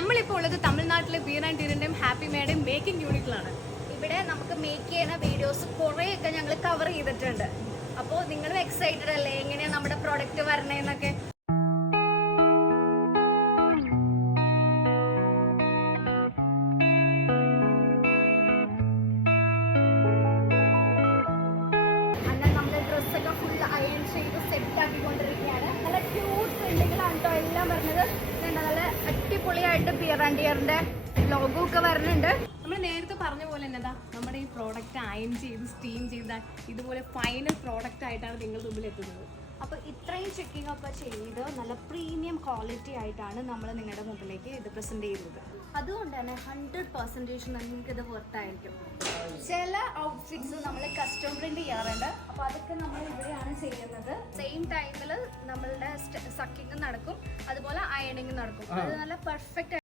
നമ്മളിപ്പോൾ ഉള്ളത് തമിഴ്നാട്ടിലെ ബിയർ ആൻഡ് ടീറിന്റെയും ഹാപ്പി മേയുടെയും മേക്കിംഗ് യൂണിറ്റിലാണ്. ഇവിടെ നമുക്ക് മേക്ക് ചെയ്യുന്ന വീഡിയോസ് കുറേയൊക്കെ ഞങ്ങൾ കവർ ചെയ്തിട്ടുണ്ട്. അപ്പോൾ നിങ്ങളും എക്സൈറ്റഡ് അല്ലേ എങ്ങനെയാണ് നമ്മുടെ പ്രൊഡക്റ്റ് വരണേന്നൊക്കെ? എന്നാൽ നമ്മുടെ ഡ്രസ്സൊക്കെ ഫുൾ അയൺ ചെയ്ത് സെറ്റ് ആക്കിക്കൊണ്ടിരിക്കുകയാണ്. നല്ല ക്യൂട്ട് പ്രിന്റുകളാണ് കേട്ടോ എല്ലാം പറഞ്ഞത്. നല്ല അടിപൊളിയായിട്ട് ബിയർ ആൻഡ് ടിയറിന്റെ ലോഗോ ഒക്കെ വരുന്നുണ്ട്. നമ്മൾ നേരത്തെ പറഞ്ഞ പോലെ എന്നതാ നമ്മുടെ ഈ പ്രോഡക്റ്റ് അയൺ ചെയ്ത് സ്റ്റീം ചെയ്ത ഇതുപോലെ ഫൈനൽ പ്രോഡക്റ്റ് ആയിട്ടാണ് നിങ്ങളുടെ മുമ്പിൽ എത്തുന്നത്. അപ്പോൾ ഇത്രയും ചെക്കിംഗ് ഒക്കെ ചെയ്ത് നല്ല പ്രീമിയം ക്വാളിറ്റി ആയിട്ടാണ് നമ്മൾ നിങ്ങളുടെ മുമ്പിലേക്ക് ഇത് പ്രസൻറ്റ് ചെയ്യുന്നത്. അതുകൊണ്ട് തന്നെ 100% നിങ്ങൾക്ക് ഇത് വർത്തായിരിക്കും. ചില ഔട്ട്ഫിറ്റ്സ് നമ്മൾ കസ്റ്റം പ്രിന്റ് ചെയ്യാറുണ്ട്. അപ്പോൾ അതൊക്കെ നമ്മൾ ഇവിടെയാണ് ചെയ്യുന്നത്. സെയിം ടൈമിൽ നമ്മളുടെ സക്കിങ് നടക്കും, അതുപോലെ അയണിങ് നടക്കും. അത് നല്ല പെർഫെക്റ്റ്